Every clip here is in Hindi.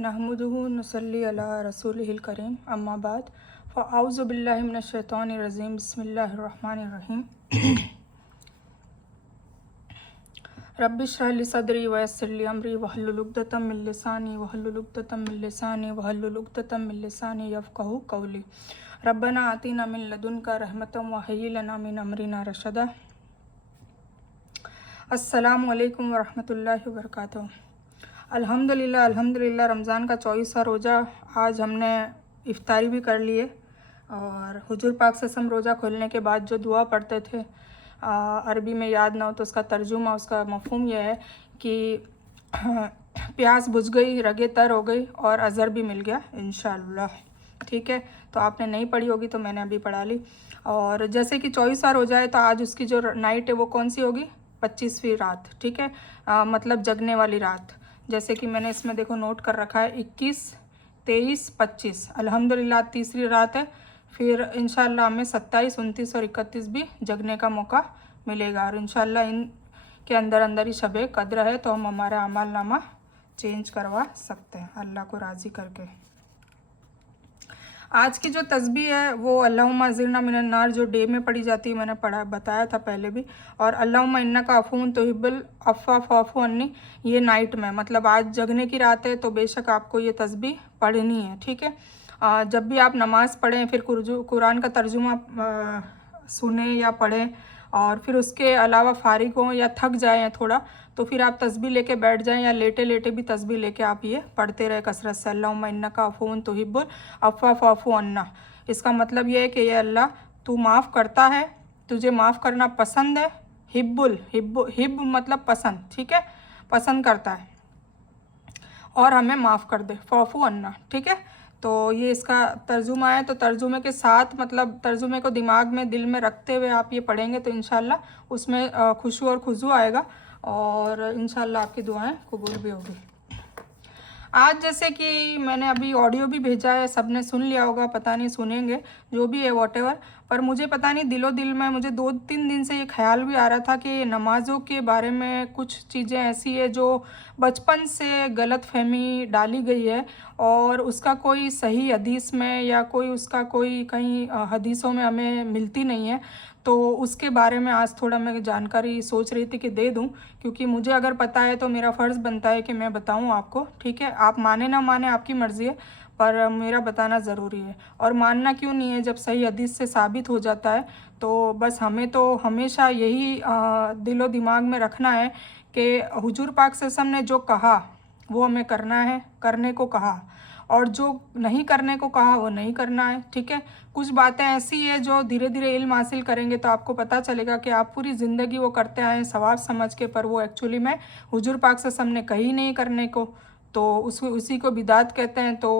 नहमदुहु नसल्ली अला रसूलिहिल करीम अम्मा बाद फ़अऊज़ु बिल्लाहि मिनश शैतानिर रजीम बिस्मिल्लाहिर रहमानिर रहीम रब्बि इश्रह लिी सदरी व यस्सिर ली अमरी वहल्लुल उक़दतम मिन लिसानी यफ़क़हू क़ौली रब्बना आतिना मिन लदुनका रहमतम व हय्यि लना मिन अमरिना रशदा। अस्सलामु अलैकुम व रहमतुल्लाहि व बरकातुहू। अल्हम्दुलिल्लाह रमज़ान का 24वां रोज़ा आज हमने इफ्तारी भी कर लिए। और हुजूर पाक सल्लल्लाहु अलैहि वसल्लम रोज़ा खोलने के बाद जो दुआ पढ़ते थे, अरबी में याद ना हो तो उसका तर्जुमा, उसका मफ़हूम यह है कि प्यास बुझ गई, रगे तर हो गई और अज़र भी मिल गया इंशाअल्लाह। ठीक है, तो आपने नहीं पढ़ी होगी तो मैंने अभी पढ़ा ली। और जैसे कि 24वां रोज़ा है तो आज उसकी जो नाइट है वो कौन सी होगी? 25वीं रात। ठीक है, मतलब जगने वाली रात। जैसे कि मैंने इसमें देखो नोट कर रखा है 21, 23, 25। अल्हम्दुलिल्लाह तीसरी रात है। फिर इंशाल्लाह हमें 27, 29 और 31 भी जगने का मौका मिलेगा। और इंशाल्लाह इन के अंदर अंदर ही शब कद्र है तो हम हमारा अमाल नामा चेंज करवा सकते हैं अल्लाह को राज़ी करके। आज की जो तस्बीह है वो अल्लाहुम्मा अज़िरना मिनन नार जो डे में पढ़ी जाती है, मैंने बताया था पहले भी। और अल्लाहुम्मा इन्नका अफ़ून तुहिब्बुल अफ़्वा फ़अफ़ु अन्नी, ये नाइट में, मतलब आज जगने की रात है तो बेशक आपको ये तस्बीह पढ़नी है। ठीक है, जब भी आप नमाज़ पढ़ें फिर कुरान का तर्जुमा सुने या पढ़ें और फिर उसके अलावा फ़ारिग हों या थक जाएँ थोड़ा तो फिर आप तस्बीह लेके बैठ जाएं या लेटे लेटे भी तस्बीह लेके आप ये पढ़ते रहे कसरत से। अल्लाहुम्मा इन्नका अफ़ून तुहिब्बुल अफ़्वा फ़अफ़ु अन्ना। इसका मतलब ये है कि ये अल्लाह तू माफ़ करता है, तुझे माफ़ करना पसंद है। हिब मतलब पसंद, ठीक है, पसंद करता है और हमें माफ़ कर दे, फ़अफ़ु अन्ना। ठीक है, तो ये इसका तर्जुमा है। तो तर्जुमे के साथ मतलब तर्जुमे को दिमाग में दिल में रखते हुए आप ये पढ़ेंगे तो इंशाल्लाह उसमें खुशू और खुजू आएगा और इंशाल्लाह आपकी दुआएं कबूल भी होगी। आज जैसे कि मैंने अभी ऑडियो भी भेजा है, सबने सुन लिया होगा, पता नहीं सुनेंगे, जो भी है वॉटेवर। पर मुझे पता नहीं दिलो दिल में मुझे 2-3 दिन से ये ख्याल भी आ रहा था कि नमाज़ों के बारे में कुछ चीज़ें ऐसी है जो बचपन से गलत फहमी डाली गई है और उसका कोई सही हदीस में या कोई उसका कोई कहीं हदीसों में हमें मिलती नहीं है। तो उसके बारे में आज थोड़ा मैं जानकारी सोच रही थी कि दे दूं, क्योंकि मुझे अगर पता है तो मेरा फ़र्ज़ बनता है कि मैं बताऊं आपको। ठीक है, आप माने ना माने आपकी मर्ज़ी है, पर मेरा बताना ज़रूरी है। और मानना क्यों नहीं है, जब सही हदीस से साबित हो जाता है तो बस हमें तो हमेशा यही दिलो दिमाग में रखना है कि हुजूर पाक सल्लल्लाहु अलैहि वसल्लम ने जो कहा वो हमें करना है, करने को कहा, और जो नहीं करने को कहा वो नहीं करना है। ठीक है, कुछ बातें ऐसी है जो धीरे धीरे इल्म हासिल करेंगे तो आपको पता चलेगा कि आप पूरी ज़िंदगी वो करते आए सवाब समझ के, पर वो एक्चुअली में हुजूर पाक सल्लल्लाहु अलैहि वसल्लम ने कही नहीं करने को, तो उसी को बिदात कहते हैं। तो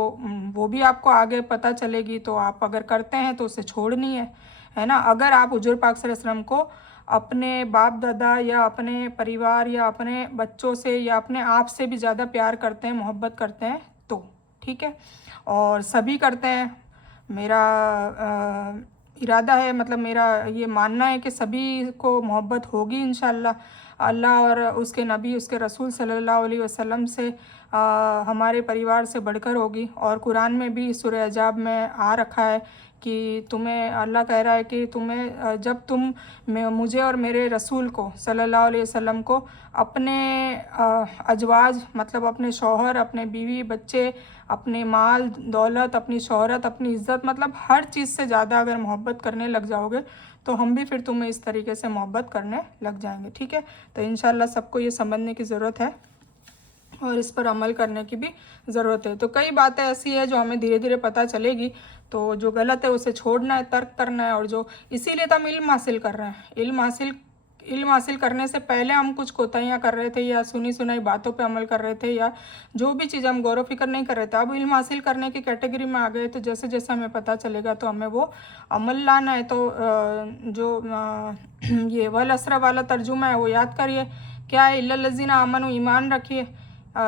वो भी आपको आगे पता चलेगी। तो आप अगर करते हैं तो उसे छोड़नी है ना। अगर आप हुजूर पाक सल्लल्लाहु अलैहि वसल्लम को अपने बाप दादा या अपने परिवार या अपने बच्चों से या अपने आप से भी ज़्यादा प्यार करते हैं, मोहब्बत करते हैं तो ठीक है, और सभी करते हैं। मेरा इरादा है, मतलब मेरा ये मानना है कि सभी को मोहब्बत होगी इंशाअल्लाह। अल्लाह और उसके नबी, उसके रसूल सल्लल्लाहु अलैहि वसल्लम से हमारे परिवार से बढ़कर होगी। और कुरान में भी सूरह अहज़ाब में आ रखा है कि तुम्हें, अल्लाह कह रहा है कि तुम्हें जब तुम मुझे और मेरे रसूल को सल्लल्लाहु अलैहि वसल्लम को अपने अजवाज मतलब अपने शौहर, अपने बीवी बच्चे, अपने माल दौलत, अपनी शोहरत, अपनी इज़्ज़त, मतलब हर चीज़ से ज़्यादा अगर मोहब्बत करने लग जाओगे तो हम भी फिर तुम्हें इस तरीके से मोहब्बत करने लग जाएंगे। ठीक है, तो इंशाल्लाह सबको ये समझने की ज़रूरत है और इस पर अमल करने की भी ज़रूरत है। तो कई बातें ऐसी है जो हमें धीरे धीरे पता चलेगी, तो जो गलत है उसे छोड़ना है, तर्क करना है। और जो इसीलिए तो हम इल्म हासिल कर रहे हैं। इल्म हासिल करने से पहले हम कुछ कोताहियाँ कर रहे थे या सुनी सुनाई बातों पे अमल कर रहे थे या जो भी चीज़ हम गौर फिक्र नहीं कर रहे थे। अब इल्म हासिल करने की कैटेगरी में आ गए तो जैसे जैसे हमें पता चलेगा तो हमें वो अमल लाना है। तो ये वल असरा वाला तर्जुमा है वो याद करिए, क्या है, इल्लल्लज़ीना आमनू, ईमान रखिए,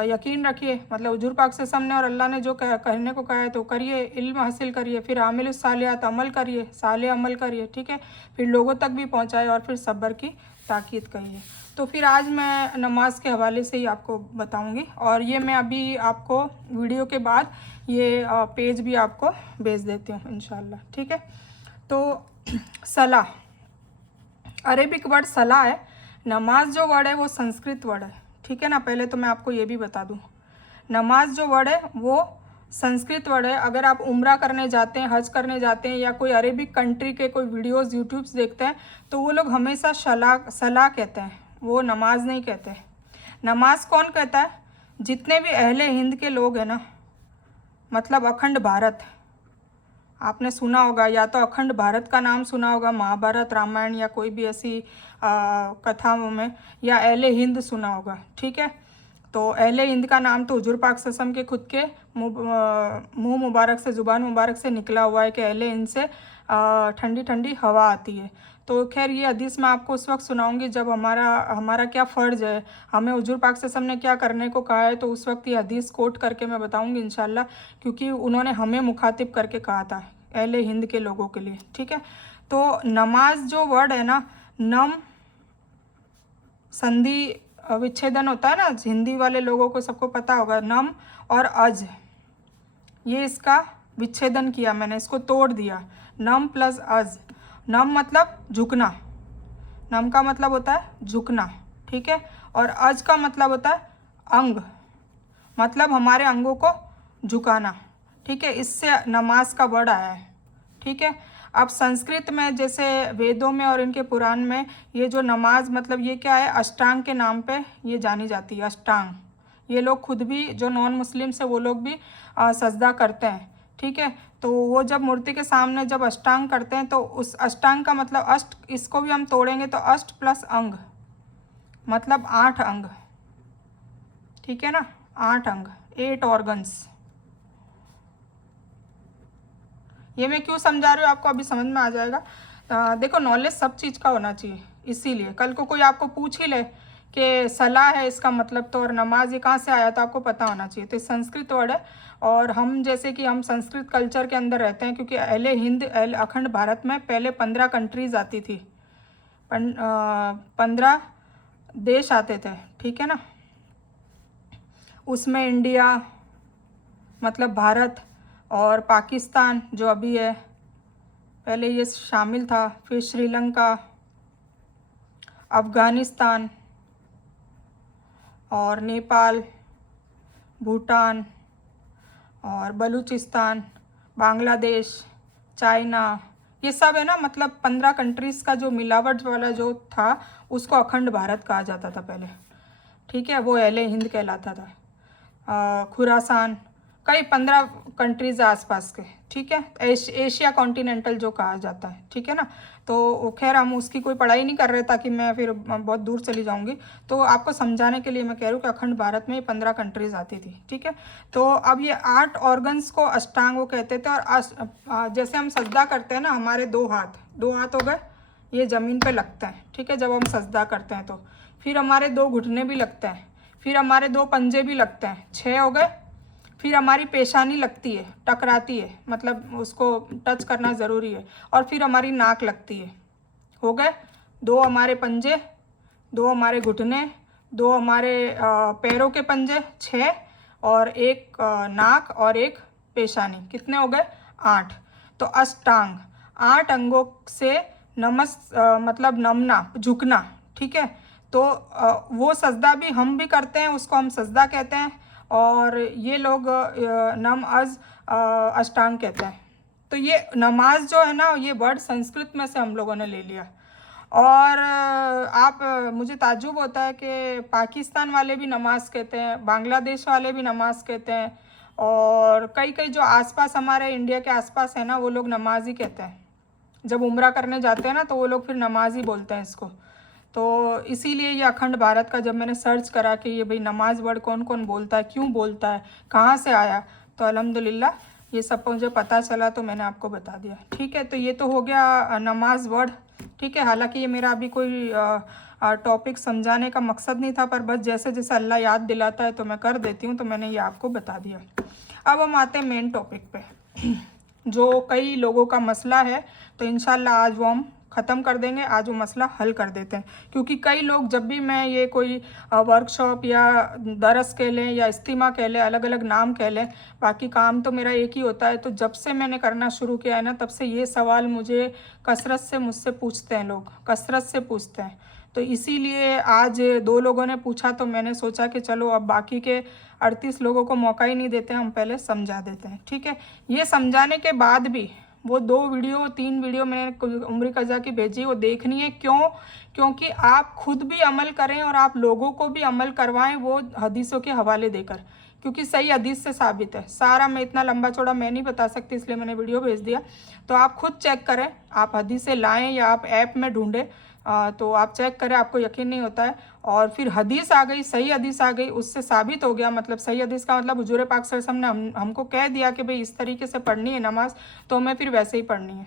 यकीन रखिए, मतलब हुजूर पाक से सामने और अल्लाह ने जो कहने को कहा है तो करिए, इल्म हासिल करिए, फिर आमिलुस सालिहात, अमल करिए, साले अमल करिए। ठीक है, फिर लोगों तक भी पहुंचाए और फिर सब्र की ताकीद करिए। तो फिर आज मैं नमाज के हवाले से ही आपको बताऊंगी, और ये मैं अभी आपको वीडियो के बाद ये पेज भी आपको भेज देती हूँ इंशाल्लाह, ठीक है। तो सलाह, अरेबिक वर्ड सलाह है। नमाज जो वर्ड है वो संस्कृत वर्ड है, ठीक है ना। पहले तो मैं आपको ये भी बता दूँ, नमाज जो वर्ड है वो संस्कृत वर्ड है। अगर आप उम्रा करने जाते हैं, हज करने जाते हैं, या कोई अरेबिक कंट्री के कोई वीडियोस यूट्यूब्स देखते हैं, तो वो लोग हमेशा सलाह कहते हैं, वो नमाज नहीं कहते। नमाज कौन कहता है? जितने भी अहले हिंद के लोग हैं ना, मतलब अखंड भारत, आपने सुना होगा, या तो अखंड भारत का नाम सुना होगा, महाभारत रामायण या कोई भी ऐसी कथाओं में, या अहले हिंद सुना होगा, ठीक है। तो अहले हिंद का नाम तो हुजूर पाक सल्लल्लाहु अलैहि वसल्लम के खुद के मुंह मुबारक से, ज़ुबान मुबारक से निकला हुआ है कि अहले हिंद से ठंडी ठंडी हवा आती है। तो खैर ये हदीस मैं आपको उस वक्त सुनाऊंगी जब हमारा क्या फ़र्ज़ है, हमें हुजूर पाक सल्लल्लाहु अलैहि वसल्लम ने क्या करने को कहा है, तो उस वक्त ये हदीस कोट करके मैं बताऊंगी इंशाल्लाह, क्योंकि उन्होंने हमें मुखातिब करके कहा था अहले हिंद के लोगों के लिए, ठीक है। तो नमाज जो वर्ड है ना, नम संधि विच्छेदन होता है ना, हिंदी वाले लोगों को सबको पता होगा, नम और अज, ये इसका विच्छेदन किया मैंने, इसको तोड़ दिया, नम प्लस अज। नम मतलब झुकना, नम का मतलब होता है झुकना, ठीक है, और अज का मतलब होता है अंग, मतलब हमारे अंगों को झुकाना, ठीक है। इससे नमाज का वर्ड आया है, ठीक है। अब संस्कृत में जैसे वेदों में और इनके पुराण में ये जो नमाज, मतलब ये क्या है, अष्टांग के नाम पे ये जानी जाती है, अष्टांग। ये लोग खुद भी, जो नॉन मुस्लिम से, वो लोग भी सजदा करते हैं, ठीक है। तो वो जब मूर्ति के सामने जब अष्टांग करते हैं, तो उस अष्टांग का मतलब अष्ट, इसको भी हम तोड़ेंगे तो अष्ट प्लस अंग मतलब 8 अंग, ठीक है ना, 8 अंग, 8 ऑर्गन्स। ये मैं क्यों समझा रही हूँ आपको अभी समझ में आ जाएगा। देखो, नॉलेज सब चीज़ का होना चाहिए, इसीलिए कल को कोई आपको पूछ ही ले कि सलाह है इसका मतलब तो, और नमाज ये कहाँ से आया, तो आपको पता होना चाहिए। तो संस्कृत वर्ड है, और हम जैसे कि हम संस्कृत कल्चर के अंदर रहते हैं, क्योंकि अहले हिंद, अखंड भारत में पहले 15 कंट्रीज़ आती थी, 15 देश आते थे, ठीक है ना। उसमें इंडिया मतलब भारत और पाकिस्तान जो अभी है, पहले ये शामिल था, फिर श्रीलंका, अफ़गानिस्तान और नेपाल, भूटान और बलूचिस्तान, बांग्लादेश, चाइना, ये सब है ना। मतलब 15 कंट्रीज़ का जो मिलावट वाला जो था, उसको अखंड भारत कहा जाता था पहले, ठीक है। वो अहले हिंद कहलाता था। खुरासान, कई 15 कंट्रीज आसपास के, ठीक है। एशिया कॉन्टिनेंटल जो कहा जाता है, ठीक है ना। तो खैर हम उसकी कोई पढ़ाई नहीं कर रहे, ताकि मैं फिर बहुत दूर चली जाऊंगी। तो आपको समझाने के लिए मैं कह रही हूँ कि अखंड भारत में 15 कंट्रीज आती थी, ठीक है। तो अब ये 8 ऑर्गन्स को अष्टांग वो कहते थे। और जैसे हम सजदा करते हैं ना, हमारे 2 हाथ हो गए, ये ज़मीन पर लगते हैं, ठीक है, जब हम सजदा करते हैं तो। फिर हमारे 2 घुटने भी लगते हैं, फिर हमारे 2 पंजे भी लगते हैं, 6 हो गए। फिर हमारी पेशानी लगती है, टकराती है, मतलब उसको टच करना ज़रूरी है। और फिर हमारी नाक लगती है, हो गए 2 हमारे पंजे, 2 हमारे घुटने, 2 हमारे पैरों के पंजे, 6, और 1 नाक और 1 पेशानी, कितने हो गए? 8। तो अष्टांग, 8 अंगों से मतलब नमना, झुकना, ठीक है। तो वो सजदा भी हम भी करते हैं, उसको हम सजदा कहते हैं, और ये लोग नम अज अष्टांग कहते हैं। तो ये नमाज जो है ना, ये वर्ड संस्कृत में से हम लोगों ने ले लिया। और मुझे ताज्जुब होता है कि पाकिस्तान वाले भी नमाज कहते हैं, बांग्लादेश वाले भी नमाज कहते हैं, और कई जो आसपास हमारे इंडिया के आसपास है ना, वो लोग नमाज ही कहते हैं। जब उम्रा करने जाते हैं ना, तो वो लोग फिर नमाज ही बोलते हैं इसको। तो इसीलिए ये अखंड भारत का जब मैंने सर्च करा कि ये भाई नमाज वर्ड कौन कौन बोलता है, क्यों बोलता है, कहाँ से आया, तो अल्हम्दुलिल्लाह ये सब मुझे पता चला, तो मैंने आपको बता दिया, ठीक है। तो ये तो हो गया नमाज वर्ड, ठीक है। हालांकि ये मेरा अभी कोई टॉपिक समझाने का मकसद नहीं था, पर बस जैसे जैसे अल्लाह याद दिलाता है तो मैं कर देती हूँ, तो मैंने ये आपको बता दिया। अब हम आते हैं मेन टॉपिक पे, जो कई लोगों का मसला है, तो इंशाल्लाह आज वो हम ख़त्म कर देंगे, आज वो मसला हल कर देते हैं। क्योंकि कई लोग जब भी मैं ये कोई वर्कशॉप या दरस कह लें या इस्तिमा कह लें, अलग अलग नाम कह लें, बाकी काम तो मेरा एक ही होता है। तो जब से मैंने करना शुरू किया है ना, तब से ये सवाल मुझे कसरत से मुझसे पूछते हैं लोग, कसरत से पूछते हैं। तो इसीलिए आज 2 लोगों ने पूछा तो मैंने सोचा कि चलो अब बाकी के 38 लोगों को मौका ही नहीं देते, हम पहले समझा देते हैं। ठीक है, ये समझाने के बाद भी वो 2 वीडियो 3 वीडियो मैंने उम्र कज़ा की भेजी, वो देखनी है। क्यों? क्योंकि आप खुद भी अमल करें और आप लोगों को भी अमल करवाएं, वो हदीसों के हवाले देकर, क्योंकि सही हदीस से साबित है। सारा मैं इतना लंबा चौड़ा मैं नहीं बता सकती, इसलिए मैंने वीडियो भेज दिया। तो आप खुद चेक करें, आप हदीसें लाएं या आप ऐप में ढूंढें, तो आप चेक करें, आपको यकीन नहीं होता है। और फिर हदीस आ गई, सही हदीस आ गई, उससे साबित हो गया। मतलब सही हदीस का मतलब हुजूर पाक सल्लल्लाहु अलैहि वसल्लम ने हमको कह दिया कि भाई इस तरीके से पढ़नी है नमाज, तो हमें फिर वैसे ही पढ़नी है।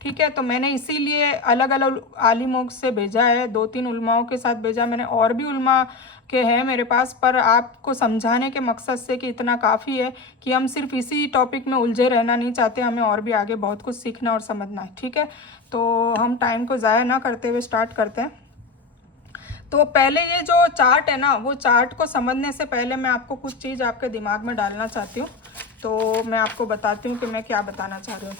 ठीक है, तो मैंने इसीलिए अलग अलग आलिमों से भेजा है, 2-3 उलमाओं के साथ भेजा मैंने, और भी उलमा के हैं मेरे पास, पर आपको समझाने के मकसद से कि इतना काफ़ी है कि हम सिर्फ इसी टॉपिक में उलझे रहना नहीं चाहते, हमें और भी आगे बहुत कुछ सीखना और समझना है। ठीक है, तो हम टाइम को ज़ाया ना करते हुए स्टार्ट करते हैं। तो पहले ये जो चार्ट है ना, वो चार्ट को समझने से पहले मैं आपको कुछ चीज़ आपके दिमाग में डालना चाहती हूँ। तो मैं आपको बताती हूँ कि मैं क्या बताना चाह रही हूँ।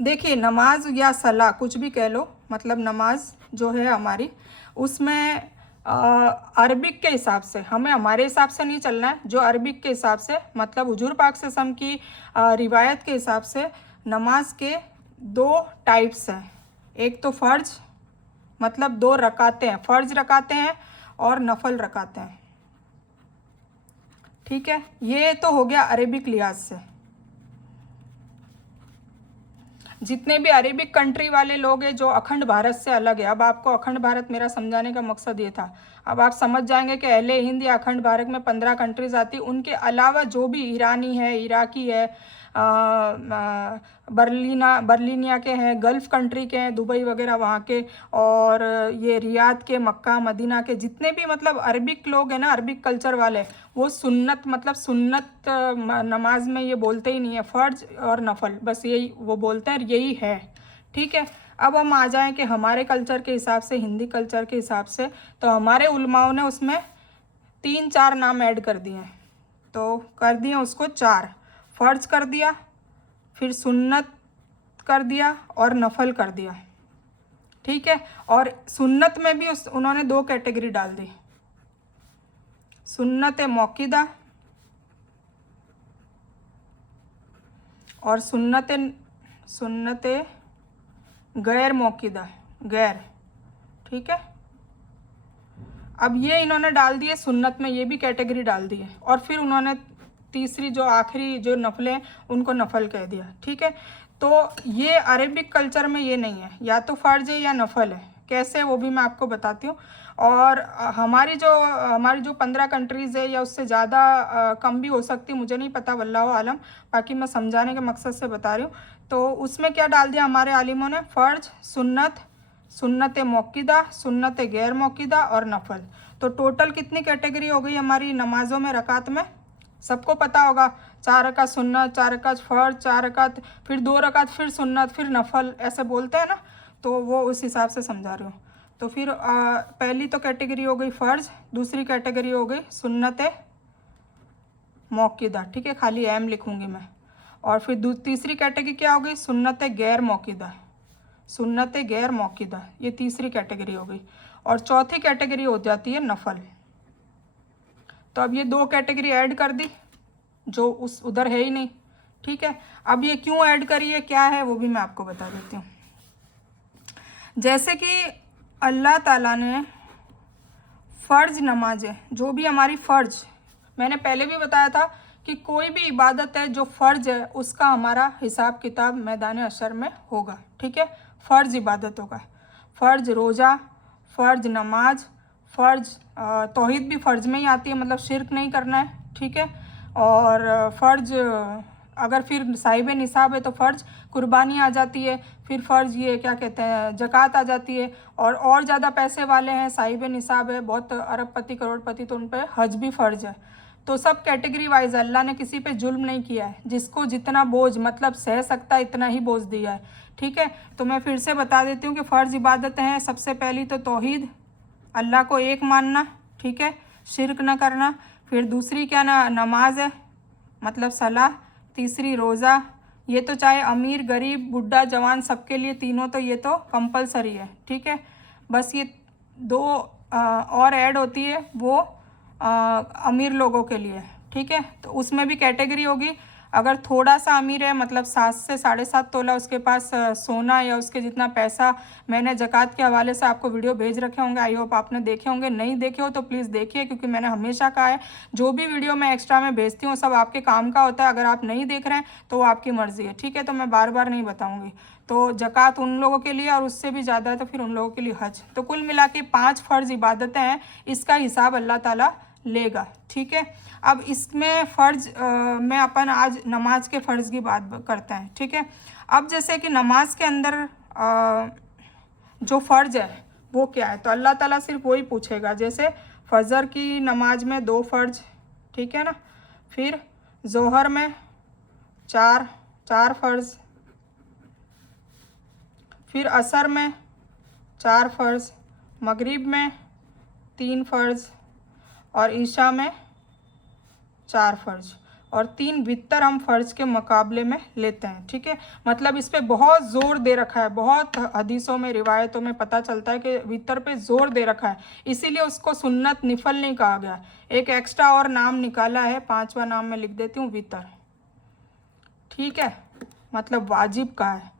देखिए, नमाज या सला कुछ भी कह लो, मतलब नमाज जो है हमारी, उसमें अरबिक के हिसाब से हमें, हमारे हिसाब से नहीं चलना है, जो अरबिक के हिसाब से, मतलब हुजूर पाक सल्लल्लाहु अलैहि वसल्लम की रिवायत के हिसाब से नमाज के 2 टाइप्स हैं। एक तो फ़र्ज, मतलब 2 रकातें हैं, फ़र्ज रकातें हैं और नफल रकातें हैं। ठीक है, ये तो हो गया अरेबिक लिहाज से। जितने भी अरेबिक कंट्री वाले लोग हैं जो अखंड भारत से अलग है, अब आपको अखंड भारत मेरा समझाने का मकसद ये था, अब आप समझ जाएंगे कि अहले हिंद या अखंड भारत में 15 कंट्रीज आती, उनके अलावा जो भी ईरानी है, इराकी है, बर्लिनिया के हैं, गल्फ़ कंट्री के हैं, दुबई वगैरह वहाँ के, और ये रियाद के, मक्का मदीना के जितने भी मतलब अरबिक लोग हैं ना, अरबिक कल्चर वाले, वो सुन्नत, मतलब सुन्नत नमाज में ये बोलते ही नहीं है, फ़र्ज और नफल, बस यही वो बोलते हैं, यही है। ठीक है, अब हम आ जाएं कि हमारे कल्चर के हिसाब से, हिंदी कल्चर के हिसाब से, तो हमारे उलमाओं ने उसमें 3-4 नाम ऐड कर दिए हैं। तो कर दिए उसको 4, फ़र्ज कर दिया, फिर सुन्नत कर दिया और नफल कर दिया। ठीक है, और सुन्नत में भी उन्होंने 2 कैटेगरी डाल दी, सुन्नत मौक़िदा और सुन्नत गैर मौक़िदा, गैर। ठीक है, अब ये इन्होंने डाल दिए सुन्नत में, ये भी कैटेगरी डाल दी है, और फिर उन्होंने तीसरी जो आखिरी जो नफलें उनको नफल कह दिया। ठीक है, तो ये अरेबिक कल्चर में ये नहीं है, या तो फ़र्ज है या नफल है। कैसे, वो भी मैं आपको बताती हूँ। और हमारी जो 15 कंट्रीज़ है या उससे ज़्यादा कम भी हो सकती, मुझे नहीं पता, वल्लाहु आलम, बाकी मैं समझाने के मकसद से बता रही हूँ। तो उसमें क्या डाल दिया हमारे आलिमों ने, फ़र्ज, सुन्नत, सुन्नत मौक़िदा, सुन्नत गैर मौक़िदा और नफल। तो टोटल कितनी कैटेगरी हो गई हमारी नमाज़ों में, रकात में? सबको पता होगा, 4 रकात सुन्नत, 4 रकात फ़र्ज, 4 रकात, फिर 2 रकात, फिर सुन्नत, फिर नफल, ऐसे बोलते हैं ना। तो वो उस हिसाब से समझा रही हूँ। तो फिर पहली तो कैटेगरी हो गई फ़र्ज, दूसरी कैटेगरी हो गई सुन्नत मौक़िदा। ठीक है, खाली एम लिखूँगी मैं। और फिर तीसरी कैटेगरी क्या हो गई, सुन्नत गैर मौक़िदा, सुन्नत गैर मौक़िदा, ये तीसरी कैटेगरी हो गई। और चौथी कैटेगरी हो जाती है नफल। तो अब ये 2 कैटेगरी ऐड कर दी जो उधर है ही नहीं। ठीक है, अब ये क्यों ऐड करी है, क्या है, वो भी मैं आपको बता देती हूँ। जैसे कि अल्लाह ताला ने फ़र्ज नमाजें, जो भी हमारी फ़र्ज, मैंने पहले भी बताया था कि कोई भी इबादत है जो फ़र्ज है, उसका हमारा हिसाब किताब मैदान हशर में होगा। ठीक है, फ़र्ज इबादत होगा, फ़र्ज रोज़ा, फ़र्ज नमाज, फ़र्ज तौहीद भी फ़र्ज में ही आती है, मतलब शिरक नहीं करना है। ठीक है, और फ़र्ज अगर फिर साहिब निसाब है तो फ़र्ज कुर्बानी आ जाती है, फिर फ़र्ज ये क्या कहते हैं ज़कात आ जाती है, और ज़्यादा पैसे वाले हैं, साहिब निसाब है, बहुत अरबपति करोड़पति, तो उन पर हज भी फ़र्ज है। तो सब कैटेगरी वाइज, अल्लाह ने किसी पे जुल्म नहीं किया है, जिसको जितना बोझ मतलब सह सकता है इतना ही बोझ दिया है, ठीक है। तो मैं फिर से बता देती हूँ कि फ़र्ज़ इबादतें हैं, सबसे पहली तो तौहीद, अल्लाह को एक मानना, ठीक है, शिरक न करना। फिर दूसरी क्या ना नमाज है, मतलब सलाह। तीसरी रोज़ा, ये तो चाहे अमीर गरीब बुढ़ा जवान सबके लिए, तीनों तो ये तो कंपलसरी है, ठीक है। बस ये दो और ऐड होती है, वो अमीर लोगों के लिए, ठीक है। तो उसमें भी कैटेगरी होगी, अगर थोड़ा सा अमीर है मतलब 7 से 7.5 तोला उसके पास सोना या उसके जितना पैसा, मैंने ज़कात के हवाले से आपको वीडियो भेज रखे होंगे, आई होप आपने देखे होंगे, नहीं देखे हो तो प्लीज़ देखिए, क्योंकि मैंने हमेशा कहा है जो भी वीडियो मैं एक्स्ट्रा में भेजती हूँ सब आपके काम का होता है, अगर आप नहीं देख रहे हैं तो वो आपकी मर्ज़ी है, ठीक है। तो मैं बार बार नहीं बताऊँगी। तो ज़कात उन लोगों के लिए और उससे भी ज़्यादा है तो फिर उन लोगों के लिए हज। तो कुल मिला के 5 फ़र्ज़ इबादतें हैं, इसका हिसाब अल्लाह ताला लेगा, ठीक है। अब इसमें फ़र्ज़ में अपन आज नमाज के फ़र्ज़ की बात करते हैं, ठीक है। अब जैसे कि नमाज के अंदर जो फ़र्ज़ है वो क्या है, तो अल्लाह ताला सिर्फ वही पूछेगा। जैसे फ़जर की नमाज में 2 फ़र्ज़, ठीक है ना। फिर ज़ोहर में 4 फ़र्ज़, फिर असर में 4 फ़र्ज़, मगरिब में 3 फ़र्ज़ और ईशा में 4 फ़र्ज़, और 3 वितर हम फ़र्ज़ के मुकाबले में लेते हैं, ठीक है। मतलब इस पे बहुत ज़ोर दे रखा है, बहुत हदीसों में रिवायतों में पता चलता है कि वितर पे ज़ोर दे रखा है, इसीलिए उसको सुन्नत निफल नहीं कहा गया। एक एक्स्ट्रा और नाम निकाला है, 5वां नाम मैं लिख देती हूँ, वितर, ठीक है। मतलब वाजिब का है,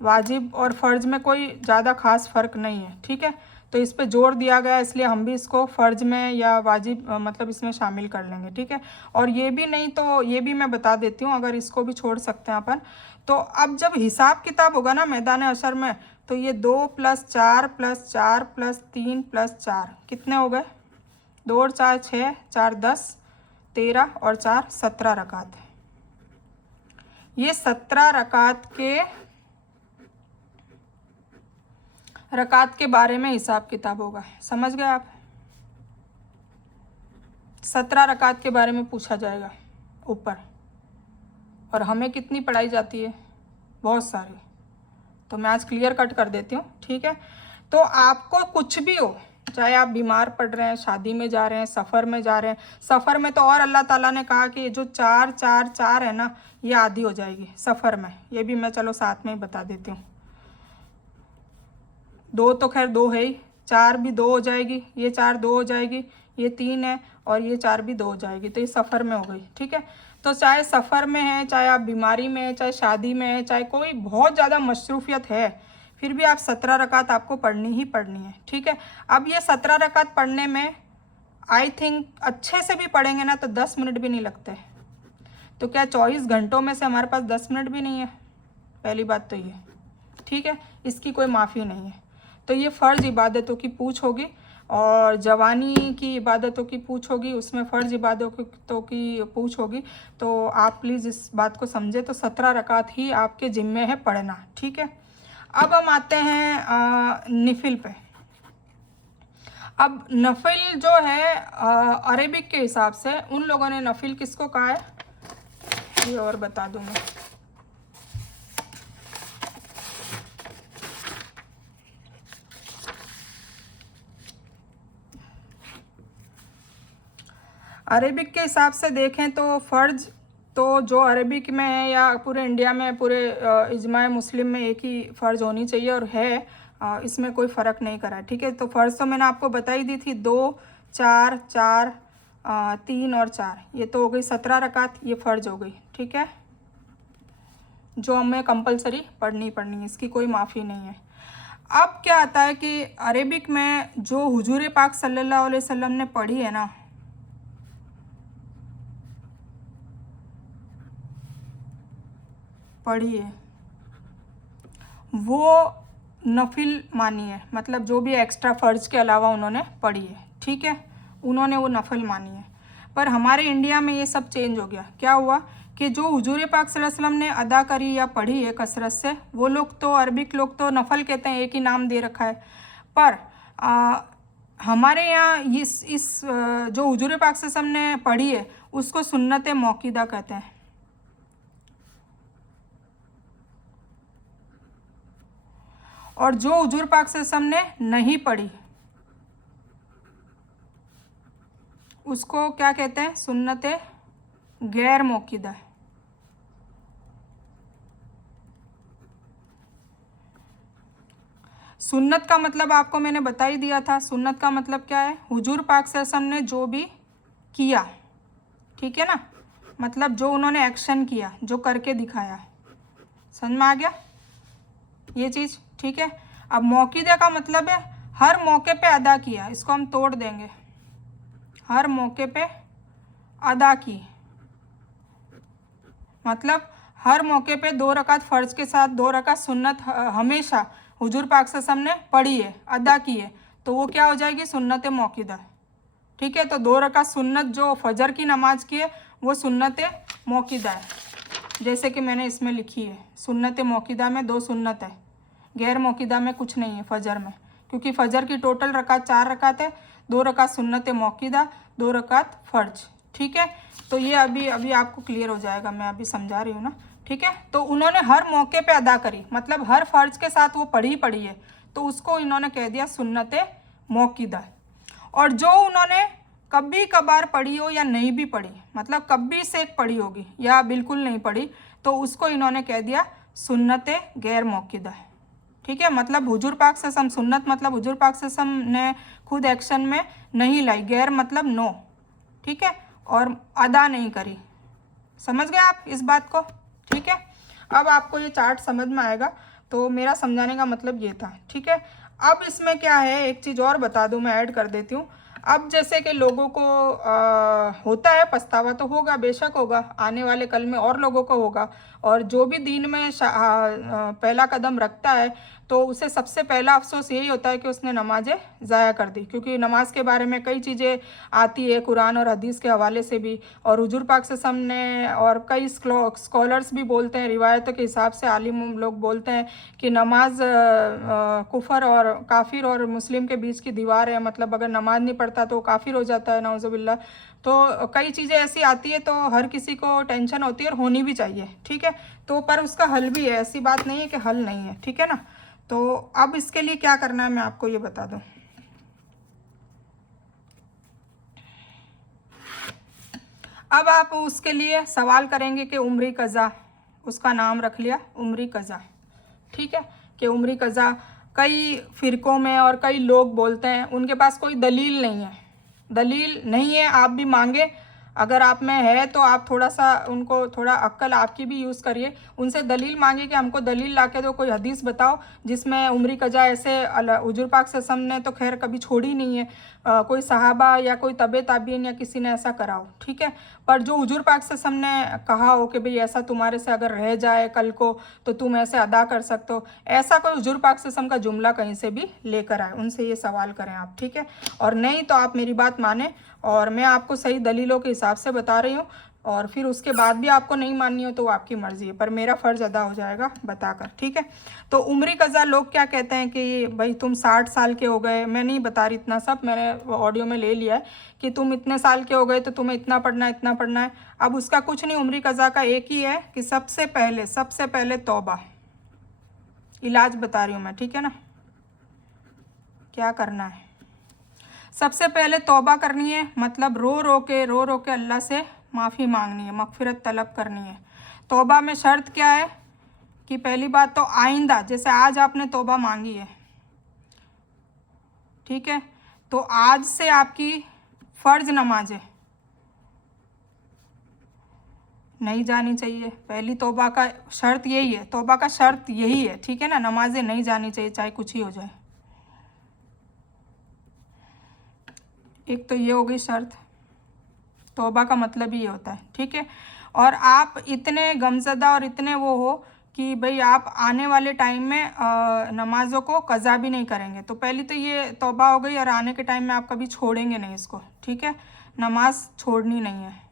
वाजिब और फ़र्ज़ में कोई ज़्यादा ख़ास फ़र्क नहीं है, ठीक है। तो इस पे जोर दिया गया है, इसलिए हम भी इसको फ़र्ज़ में या वाजिब मतलब इसमें शामिल कर लेंगे, ठीक है। और ये भी नहीं तो ये भी मैं बता देती हूँ, अगर इसको भी छोड़ सकते हैं अपन। तो अब जब हिसाब किताब होगा ना मैदान हशर में, तो ये 2 + 4 + 4 + 3 + 4 कितने हो गए, 2 और 4 6, 4 10, 13 और 4 17 रकात। ये 17 रकात के बारे में हिसाब किताब होगा, समझ गए आप। 17 रकात के बारे में पूछा जाएगा ऊपर, और हमें कितनी पढ़ाई जाती है, बहुत सारी। तो मैं आज क्लियर कट कर देती हूँ, ठीक है। तो आपको कुछ भी हो, चाहे आप बीमार पड़ रहे हैं, शादी में जा रहे हैं, सफ़र में जा रहे हैं, सफ़र में तो और अल्लाह ताला ने कहा कि ये जो 4 4 4 है ना, ये आधी हो जाएगी सफ़र में, ये भी मैं चलो साथ में ही बता देती हूँ। 2 तो खैर 2 है ही, 4 भी 2 हो जाएगी, ये 4 2 हो जाएगी, ये 3 है और ये 4 भी 2 हो जाएगी, तो ये सफ़र में हो गई, ठीक है। तो चाहे सफ़र में है, चाहे आप बीमारी में है, चाहे शादी में है, चाहे कोई बहुत ज़्यादा मसरूफियत है, फिर भी आप 17 रकात आपको पढ़नी ही पढ़नी है, ठीक है। अब ये 17 रकात पढ़ने में आई थिंक अच्छे से भी पढ़ेंगे ना तो 10 मिनट भी नहीं लगते। तो क्या 24 घंटों में से हमारे पास 10 मिनट भी नहीं है, पहली बात तो ये, ठीक है, इसकी कोई माफ़ी नहीं है। तो ये फ़र्ज़ इबादतों की पूछ होगी, और जवानी की इबादतों की पूछ होगी, उसमें फ़र्ज़ इबादतों की पूछ होगी। तो आप प्लीज़ इस बात को समझे, तो 17 रकात ही आपके ज़िम्मे है पढ़ना, ठीक है। अब हम आते हैं नफिल पे। अब नफिल जो है अरेबिक के हिसाब से उन लोगों ने नफिल किसको कहा है, ये और बता दूँ मैं। अरेबिक के हिसाब से देखें तो फ़र्ज़ तो जो अरेबिक में है या पूरे इंडिया में, पूरे इजमाए मुस्लिम में एक ही फ़र्ज़ होनी चाहिए, और है, इसमें कोई फ़र्क नहीं करा है, ठीक है। तो फ़र्ज़ तो मैंने आपको बता ही दी थी, 2 4 4 3 और 4, ये तो हो गई 17 रकात, ये फ़र्ज़ हो गई, ठीक है, जो हमें कंपलसरी पढ़नी है, इसकी कोई माफ़ी नहीं है। अब क्या आता है कि अरेबिक में जो हुजूर पाक सल्लल्लाहु अलैहि वसल्लम ने पढ़ी है ना, पढ़ी है, वो नफिल मानी है, मतलब जो भी एक्स्ट्रा फ़र्ज़ के अलावा उन्होंने पढ़ी है, ठीक है, उन्होंने वो नफिल मानी है। पर हमारे इंडिया में ये सब चेंज हो गया। क्या हुआ कि जो हुजूर पाक सल्लल्लाहु अलैहि वसल्लम ने अदा करी या पढ़ी है कसरत से, वो लोग तो अरबिक लोग तो नफल कहते हैं, एक ही नाम दे रखा है। पर हमारे यहाँ इस जो हुजूर पाक से हमने पढ़ी है उसको सुन्नत मौक़िदा कहते हैं। और जो हुजूर पाक से हमने नहीं पढ़ी उसको क्या कहते हैं? सुन्नत गैर मौक़िदा। सुन्नत का मतलब आपको मैंने बता ही दिया था। सुन्नत का मतलब क्या है? हुजूर पाक सल्लल्लाहु अलैहि वसल्लम ने जो भी किया, ठीक है ना, मतलब जो उन्होंने एक्शन किया, जो करके दिखाया, समझ में आ गया ये चीज़? ठीक है। अब मौक़िदा का मतलब है हर मौके पे अदा किया। इसको हम तोड़ देंगे, हर मौके पे अदा की, मतलब हर मौके पे 2 रकात फ़र्ज़ के साथ 2 रकात सुन्नत हमेशा हुजूर पाक सल्लल्लाहु अलैहि वसल्लम ने पढ़ी है, अदा की है, तो वो क्या हो जाएगी? सुन्नत मौक़िदा। ठीक है। तो 2 रकात सुन्नत जो फजर की नमाज की है वो सुन्नत मौक़िदा है, जैसे कि मैंने इसमें लिखी है। सुन्नत मौक़िदा में 2 सुन्नत है, गैर मौक़िदा में कुछ नहीं है फ़जर में, क्योंकि फ़जर की टोटल रकात 4 रकात है, 2 रकात सुन्नत मौक़िदा, 2 रकात फ़र्ज। ठीक है। तो ये अभी आपको क्लियर हो जाएगा, मैं अभी समझा रही हूँ ना। ठीक है। तो उन्होंने हर मौके पे अदा करी, मतलब हर फ़र्ज के साथ वो पढ़ी है, तो उसको इन्होंने कह दिया सुन्नत मौक़िदा। और जो उन्होंने कभी कभार पढ़ी हो या नहीं भी पढ़ी, मतलब कभी से पढ़ी होगी या बिल्कुल नहीं पढ़ी, तो उसको इन्होंने कह दिया सुन्नत गैर मौक़िदा। ठीक है। मतलब हुजूर पाक से हम सुन्नत मतलब हुजूर पाक से हम ने खुद एक्शन में नहीं लाई, गैर मतलब नो, ठीक है, और अदा नहीं करी। समझ गए आप इस बात को? ठीक है। अब आपको ये चार्ट समझ में आएगा। तो मेरा समझाने का मतलब ये था। ठीक है। अब इसमें क्या है, एक चीज़ और बता दूं, मैं ऐड कर देती हूँ। अब जैसे कि लोगों को होता है पछतावा, तो होगा, बेशक होगा, आने वाले कल में और लोगों को होगा। और जो भी दीन में पहला कदम रखता है तो उसे सबसे पहला अफसोस यही होता है कि उसने नमाज़ें ज़ाया कर दी, क्योंकि नमाज के बारे में कई चीज़ें आती है कुरान और हदीस के हवाले से भी, और हुजूर पाक से हमने और कई स्कॉलर्स भी बोलते हैं, रिवायतों के हिसाब से आलिम लोग बोलते हैं कि नमाज कुफर और काफिर और मुस्लिम के बीच की दीवार है, मतलब अगर नमाज नहीं पढ़ता तो काफिर हो जाता है, नाउज़ुबिल्लाह। तो कई चीज़ें ऐसी आती है, तो हर किसी को टेंशन होती है और होनी भी चाहिए। ठीक है। तो पर उसका हल भी है, ऐसी बात नहीं है कि हल नहीं है। ठीक है ना। तो अब इसके लिए क्या करना है मैं आपको ये बता दूं। अब आप उसके लिए सवाल करेंगे कि उम्री कज़ा, उसका नाम रख लिया उम्री कज़ा। ठीक है। कि उम्री कज़ा कई फ़िरक़ों में और कई लोग बोलते हैं, उनके पास कोई दलील नहीं है, दलील नहीं है। आप भी मांगे, अगर आप में है तो आप थोड़ा सा उनको, थोड़ा अक्ल आपकी भी यूज़ करिए, उनसे दलील मांगिए कि हमको दलील ला के दो, कोई हदीस बताओ जिसमें उम्री कज़ा ऐसे हुजूर पाक सल्लल्लाहु अलैहि वसल्लम ने तो खैर कभी छोड़ी नहीं है, कोई सहाबा या कोई तबे ताबीन या किसी ने ऐसा कराओ। ठीक है। पर जो हुजूर पाक सल्लल्लाहु अलैहि वसल्लम ने कहा हो कि भाई ऐसा तुम्हारे से अगर रह जाए कल को तो तुम ऐसे अदा कर सकते हो, ऐसा कोई हुजूर पाक सल्लल्लाहु अलैहि वसल्लम का जुमला कहीं से भी लेकर आए, उनसे ये सवाल करें आप। ठीक है। और नहीं तो आप मेरी बात माने, और मैं आपको सही दलीलों के हिसाब से बता रही हूँ, और फिर उसके बाद भी आपको नहीं माननी हो तो वो आपकी मर्ज़ी है, पर मेरा फ़र्ज़ अदा हो जाएगा बताकर। ठीक है। तो उम्री कज़ा लोग क्या कहते हैं कि भाई तुम 60 साल के हो गए, मैं नहीं बता रही इतना सब, मैंने ऑडियो में ले लिया है कि तुम इतने साल के हो गए तो तुम्हें इतना पढ़ना है, इतना पढ़ना है। अब उसका कुछ नहीं, उम्री कज़ा का एक ही है कि सबसे पहले तौबा, इलाज बता रही हूँ मैं। ठीक है ना। क्या करना है, सबसे पहले तौबा करनी है, मतलब रो रो के अल्लाह से माफ़ी मांगनी है, मग़फ़िरत तलब करनी है। तौबा में शर्त क्या है कि पहली बात तो आइंदा, जैसे आज आपने तौबा मांगी है, ठीक है, तो आज से आपकी फ़र्ज़ नमाज़ें नहीं जानी चाहिए। पहली तौबा का शर्त यही है, तौबा का शर्त यही है। ठीक है ना। नमाज़ें नहीं जानी चाहिए चाहे कुछ ही हो जाए। एक तो ये हो गई शर्त, तौबा का मतलब ही ये होता है। ठीक है। और आप इतने गमज़दा और इतने वो हो कि भाई आप आने वाले टाइम में नमाज़ों को कज़ा भी नहीं करेंगे, तो पहली तो ये तौबा हो गई, और आने के टाइम में आप कभी छोड़ेंगे नहीं इसको। ठीक है। नमाज छोड़नी नहीं है।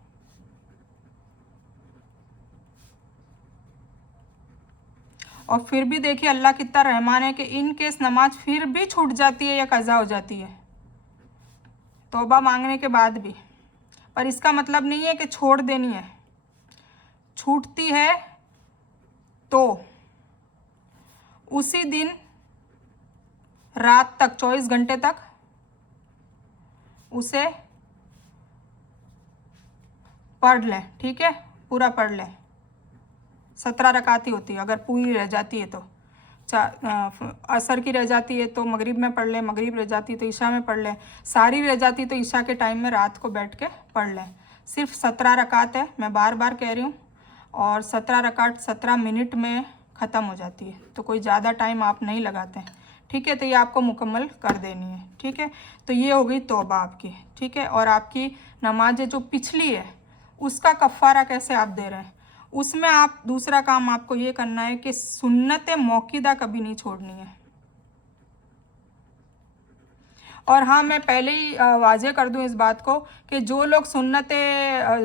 और फिर भी देखिए अल्लाह कितना रहमान है कि इन केस नमाज फिर भी छूट जाती है या कज़ा हो जाती है, तौबा मांगने के बाद भी। पर इसका मतलब नहीं है कि छोड़ देनी है, छूटती है तो उसी दिन रात तक 24 घंटे तक उसे पढ़ लें, ठीक है, पूरा पढ़ लें। 17 रकात ही होती है, अगर पूरी रह जाती है तो असर की रह जाती है तो मगरिब में पढ़ लें, मगरिब रह जाती है तो ईशा में पढ़ लें, सारी रह जाती है तो ईशा के टाइम में रात को बैठ के पढ़ लें। सिर्फ 17 रकात है, मैं बार बार कह रही हूँ, और 17 रकात 17 मिनट में ख़त्म हो जाती है, तो कोई ज़्यादा टाइम आप नहीं लगाते हैं, ठीक है। तो ये आपको मुकम्मल कर देनी है, ठीक है। तो ये हो गई तौबा आपकी, ठीक है। और आपकी नमाज जो पिछली है उसका कफ़ारा कैसे आप दे रहे हैं, उसमें आप दूसरा काम आपको ये करना है कि सुन्नत मौक़िदा कभी नहीं छोड़नी है। और हाँ, मैं पहले ही वाज़े कर दूँ इस बात को कि जो लोग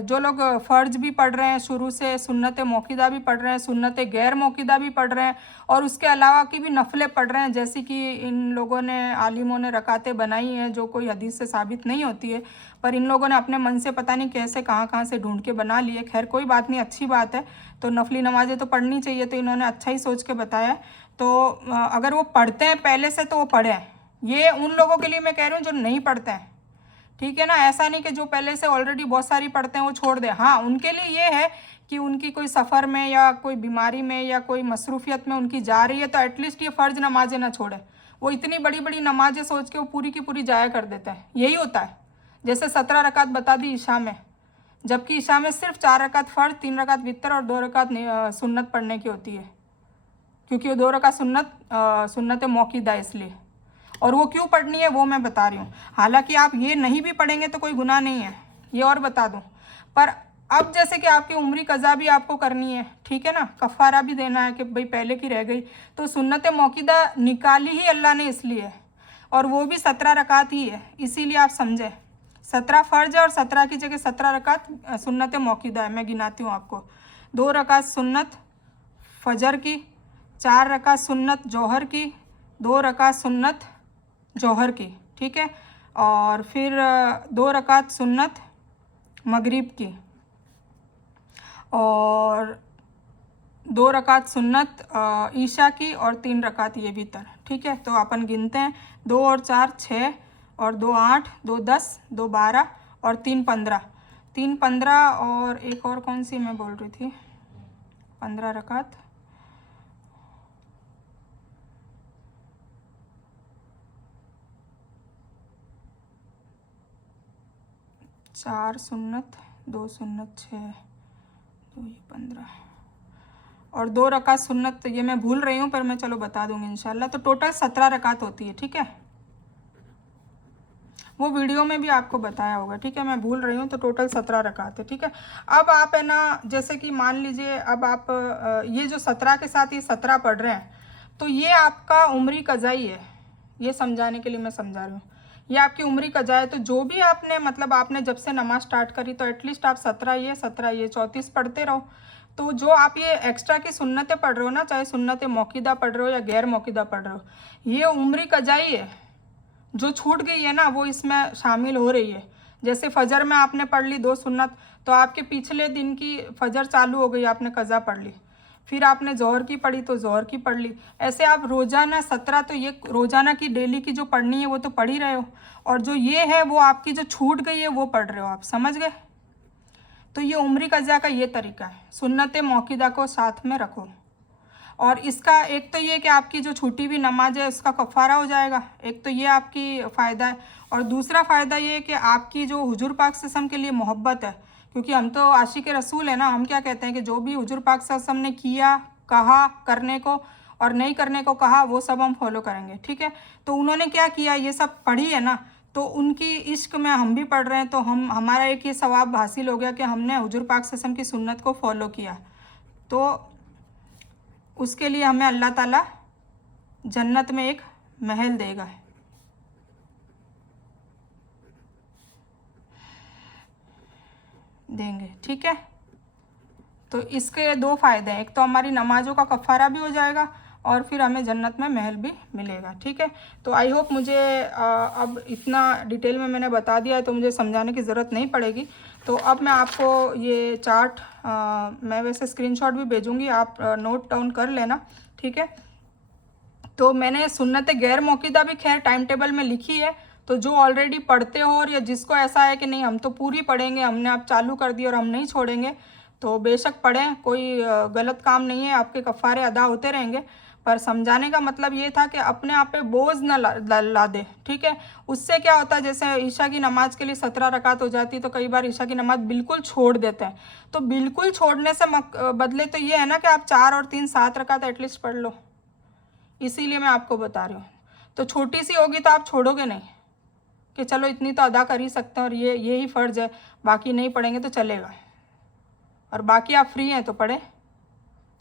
जो लोग फ़र्ज़ भी पढ़ रहे हैं, शुरू से सुन्नत मौक़िदा भी पढ़ रहे हैं, सुन्नत गैर मौक़िदा भी पढ़ रहे हैं, और उसके अलावा की भी नफ़लें पढ़ रहे हैं, जैसे कि इन लोगों ने, आलिमों ने रकातें बनाई हैं जो कोई हदीस से साबित नहीं होती है, पर इन लोगों ने अपने मन से पता नहीं कैसे कहाँ से ढूंढ के बना लिए। खैर कोई बात नहीं, अच्छी बात है, तो नफली नमाज़ें तो पढ़नी चाहिए, तो इन्होंने अच्छा ही सोच के बताया। तो अगर वो पढ़ते हैं पहले से तो वो पढ़ें। ये उन लोगों के लिए मैं कह रही हूँ जो नहीं पढ़ते हैं, ठीक है ना। ऐसा नहीं कि जो पहले से ऑलरेडी बहुत सारी पढ़ते हैं वो छोड़ दें। हाँ, उनके लिए ये है कि उनकी कोई सफ़र में या कोई बीमारी में या कोई मसरूफियत में उनकी जा रही है, तो एटलीस्ट ये फ़र्ज़ नमाज़ें ना छोड़े। वो इतनी बड़ी बड़ी नमाज़ें सोच के वो पूरी की पूरी जाया कर देते हैं, यही होता है। जैसे 17 रकात बता दी ईशा में, जबकि ईशा में सिर्फ 4 रकात फ़र्ज़, 3 रकात वितर और 2 रकात सुन्नत पढ़ने की होती है, क्योंकि वो 2 रकात सुन्नत मौक़िदा इसलिए। और वो क्यों पढ़नी है वो मैं बता रही हूँ। हालांकि आप ये नहीं भी पढ़ेंगे तो कोई गुनाह नहीं है, ये और बता दूँ। पर अब जैसे कि आपकी उम्री कज़ा भी आपको करनी है, ठीक है ना, कफ़ारा भी देना है कि भाई पहले की रह गई, तो सुन्नत मौक़िदा निकाली ही अल्लाह ने इसलिए, और वो भी 17 रकात ही है, इसीलिए आप समझे 17 फ़र्ज है और 17 की जगह 17 रकात सुन्नत मौक़िदा है। मैं गिनाती हूँ आपको, 2 रकात सुन्नत फजर की, 4 रकात सुन्नत जौहर की, 2 रकात सुन्नत जौहर की, ठीक है, और फिर 2 रकात सुन्नत मगरिब की, और 2 रकात सुन्नत ईशा की, और 3 रकात ये वितर, ठीक है। तो अपन गिनते हैं, 2 और 4 6, और 2 8, 2 10, 2 12, और 3 15, 3 15, और एक और कौन सी मैं बोल रही थी, 15 रकात, 4 सुन्नत, 2 सुन्नत 6, 2 15, और 2 रकात सुन्नत, ये मैं भूल रही हूँ पर मैं चलो बता दूंगी इंशाल्लाह। तो टोटल 17 रकात होती है, ठीक है। वो वीडियो में भी आपको बताया होगा, ठीक है, मैं भूल रही हूँ। तो टोटल 17 रकात है, ठीक है। अब आप है ना, जैसे कि मान लीजिए अब आप ये जो 17 के साथ ये 17 पढ़ रहे हैं, तो ये आपका उम्री कज़ा ही है, ये समझाने के लिए मैं समझा रही हूँ। ये आपकी उम्री कज़ा है, तो जो भी आपने मतलब आपने जब से नमाज स्टार्ट करी तो एटलीस्ट आप 17 ये 34 पढ़ते रहो। तो जो आप ये एक्स्ट्रा की सुन्नतें पढ़ रहे हो ना, चाहे सुन्नत मौक़िदा पढ़ रहे हो या गैर मौक़िदा पढ़ रहे हो, ये उम्री कज़ा ही है। जो छूट गई है ना वो इसमें शामिल हो रही है। जैसे फजर में आपने पढ़ ली 2 सुन्नत, तो आपके पिछले दिन की फजर चालू हो गई, आपने कज़ा पढ़ ली। फिर आपने ज़ोहर की पढ़ी तो ज़ोहर की पढ़ ली। ऐसे आप रोज़ाना 17, तो ये रोज़ाना की डेली की जो पढ़नी है वो तो पढ़ ही रहे हो, और जो ये है वो आपकी जो छूट गई है वो पढ़ रहे हो आप, समझ गए। तो ये उम्री कज़ा का ये तरीका है, सुन्नत मौक़िदा को साथ में रखो। और इसका एक तो ये कि आपकी जो छूटी हुई नमाज है उसका कफ़ारा हो जाएगा, एक तो ये आपकी फ़ायदा है। और दूसरा फ़ायदा ये है कि आपकी जो हुजूर पाक सल्लल्लाहु अलैहि वसल्लम के लिए मोहब्बत है, क्योंकि हम तो आशिक रसूल है ना, हम क्या कहते हैं कि जो भी हुजूर पाक सल्लल्लाहु अलैहि वसल्लम ने किया, कहा करने को और नहीं करने को कहा, वो सब हम फॉलो करेंगे, ठीक है। तो उन्होंने क्या किया, ये सब पढ़ी है ना, तो उनकी इश्क में हम भी पढ़ रहे हैं, तो हमारा एक ये सवाब हासिल हो गया कि हमने हुजूर पाक सल्लल्लाहु अलैहि वसल्लम की सुन्नत को फॉलो किया। तो उसके लिए हमें अल्लाह ताला जन्नत में एक महल देगा, देंगे, ठीक है। तो इसके 2 फ़ायदे हैं, एक तो हमारी नमाज़ों का कफ़ारा भी हो जाएगा, और फिर हमें जन्नत में महल भी मिलेगा। ठीक है, तो आई होप मुझे अब इतना डिटेल में मैंने बता दिया है तो मुझे समझाने की ज़रूरत नहीं पड़ेगी। तो अब मैं आपको ये चार्ट मैं वैसे स्क्रीनशॉट भी भेजूँगी, आप नोट डाउन कर लेना। ठीक है, तो मैंने सुन्नत गैर मौक़िदा भी खैर टाइम टेबल में लिखी है, तो जो ऑलरेडी पढ़ते हो और या जिसको ऐसा है कि नहीं हम तो पूरी पढ़ेंगे, हमने आप चालू कर दी और हम नहीं छोड़ेंगे, तो बेशक पढ़ें, कोई गलत काम नहीं है, आपके कफ़ारे अदा होते रहेंगे। पर समझाने का मतलब ये था कि अपने आप पे बोझ न ला दे। ठीक है, उससे क्या होता है, जैसे ईशा की नमाज के लिए 17 रकात हो जाती, तो कई बार ईशा की नमाज बिल्कुल छोड़ देते हैं। तो बिल्कुल छोड़ने से बदले तो ये है ना कि आप 4 और 3 7 रकात एटलीस्ट पढ़ लो, इसीलिए मैं आपको बता रही हूँ। तो छोटी सी होगी तो आप छोड़ोगे नहीं कि चलो इतनी तो अदा कर ही सकते हैं और ये ही फ़र्ज़ है, बाकी नहीं पढ़ेंगे तो चलेगा, और बाकी आप फ्री हैं तो पढ़ें।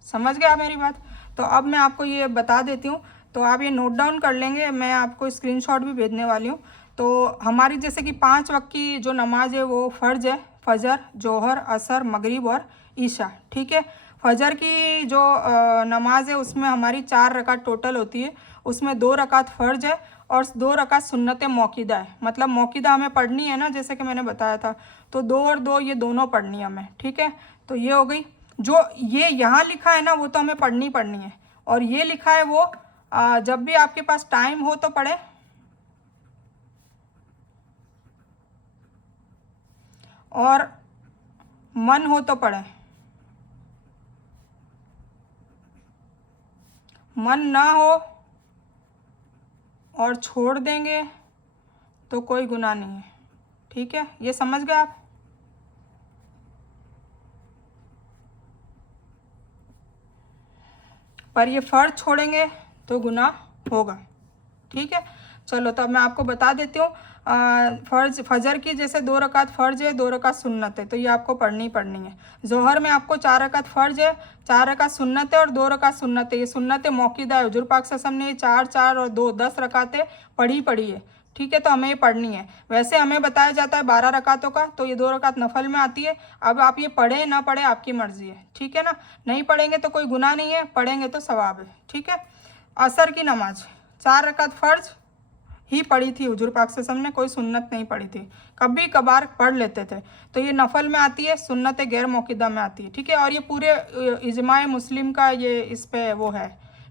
समझ गए आप मेरी बात? तो अब मैं आपको ये बता देती हूँ, तो आप ये नोट डाउन कर लेंगे, मैं आपको स्क्रीनशॉट भी भेजने वाली हूँ। तो हमारी जैसे कि 5 वक्त की जो नमाज है वो फ़र्ज़ है, फ़जर, जोहर, असर, मगरिब और ईशा। ठीक है, फ़जर की जो नमाज है उसमें हमारी 4 रकात टोटल होती है, उसमें 2 रकात फ़र्ज़ है और 2 रकात सुन्नत मौक़िदा है। मतलब मौक़िदा हमें पढ़नी है ना, जैसे कि मैंने बताया था, तो 2 और 2 ये दोनों पढ़नी है हमें। ठीक है, तो ये हो गई। जो ये यहाँ लिखा है ना वो तो हमें पढ़नी है, और ये लिखा है वो जब भी आपके पास टाइम हो तो पढ़े, और मन हो तो पढ़े, मन ना हो और छोड़ देंगे तो कोई गुनाह नहीं है। ठीक है, ये समझ गए आप? पर ये फ़र्ज छोड़ेंगे तो गुनाह होगा। ठीक है, चलो तो अब मैं आपको बता देती हूँ। फ़जर की जैसे 2 रकात फ़र्ज है, 2 रकात सुन्नत है, तो ये आपको पढ़नी है। जोहर में आपको 4 रकात फ़र्ज है, 4 रकात सुन्नत है और 2 रकात सुन्नत है। ये सुन्नत मौक़िदा है, हुज़ूर पाक सल्लल्लाहु अलैहि वसल्लम ने 4 4 और 2 10 रकातें पढ़ी है। ठीक है, तो हमें ये पढ़नी है। वैसे हमें बताया जाता है 12 रकातों का, तो ये 2 रकात नफल में आती है। अब आप ये पढ़ें ना पढ़ें आपकी मर्ज़ी है। ठीक है ना, नहीं पढ़ेंगे तो कोई गुनाह नहीं है, पढ़ेंगे तो सवाब है। ठीक है, असर की नमाज 4 रकात फ़र्ज ही पढ़ी थी हुजूर पाक सल्लल्लाहु अलैहि वसल्लम ने, कोई सुन्नत नहीं पढ़ी थी, कभी कभार पढ़ लेते थे। तो ये नफल में आती है, सुन्नत गैर मौक़िदा में आती है। ठीक है, और ये पूरे इजमाए मुस्लिम का ये इस पे वो है।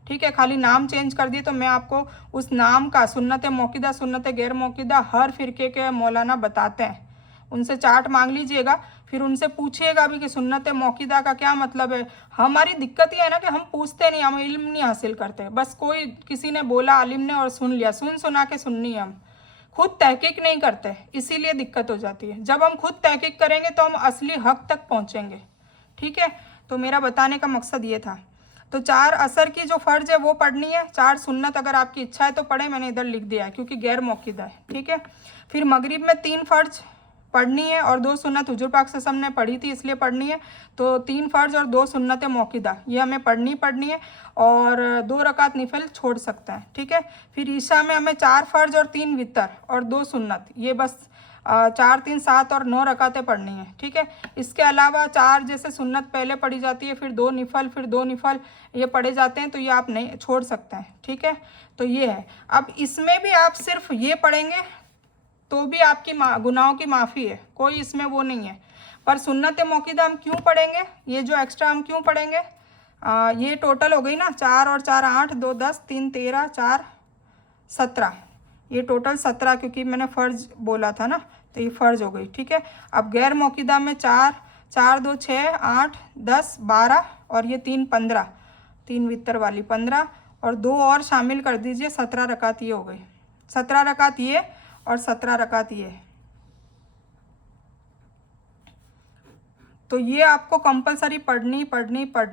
ठीक है, खाली नाम चेंज कर दिए, तो मैं आपको उस नाम का सुन्नत मौक़िदा, सुन्नत गैर मौक़िदा हर फ़िरके के मौलाना बताते हैं, उनसे चार्ट मांग लीजिएगा, फिर उनसे पूछिएगा भी कि सुन्नत मौक़िदा का क्या मतलब है। हमारी दिक्कत ये है ना कि हम पूछते नहीं, हम इल्म नहीं हासिल करते, बस कोई किसी ने बोला आलिम ने और सुन लिया, सुना के सुननी है, हम खुद तहकीक नहीं करते, इसीलिए दिक्कत हो जाती है। जब हम खुद तहकीक करेंगे तो हम असली हक तक पहुँचेंगे। ठीक है, तो मेरा बताने का मकसद ये था। तो 4 असर की जो फ़र्ज है वो पढ़नी है, 4 सुन्नत अगर आपकी इच्छा है तो पढ़े, मैंने इधर लिख दिया है क्योंकि गैर मौक़िदा है। ठीक है, फिर मगरिब में 3 फ़र्ज पढ़नी है और 2 सुन्नत हुजूर पाक सल्लल्लाहु अलैहि वसल्लम ने पढ़ी थी इसलिए पढ़नी है। तो 3 फ़र्ज और 2 सुन्नत मौक़िदा ये हमें पढ़नी है, और 2 रकात नफिल छोड़ सकते हैं। ठीक है, फिर ईशा में हमें 4 फ़र्ज और 3 वितर और 2 सुन्नत, ये बस 4 3 7 और 9 रकातें पढ़नी है। ठीक है, इसके अलावा 4 जैसे सुन्नत पहले पढ़ी जाती है, फिर 2 नफल, फिर 2 नफल ये पढ़े जाते हैं, तो ये आप नहीं छोड़ सकते हैं। ठीक है, तो ये है। अब इसमें भी आप सिर्फ ये पढ़ेंगे तो भी आपकी गुनाहों की माफ़ी है, कोई इसमें वो नहीं है। पर सुन्नत मौक़िदा हम क्यों पढ़ेंगे, ये जो एक्स्ट्रा हम क्यों पढ़ेंगे, ये टोटल हो गई ना, 4 और 4 8, 2 10, 3 13, 4 17, ये टोटल 17, क्योंकि मैंने फ़र्ज बोला था ना, तो ये फ़र्ज हो गई। ठीक है, अब गैर मौक़िदा में 4 4 2 6 8 10 12 और ये 3 15, 3 वितर वाली 15 और 2 और शामिल कर दीजिए, 17 रकात ये हो गई। 17 रकात ये और 17 रकात ये, तो ये आपको कंपलसरी पढ़नी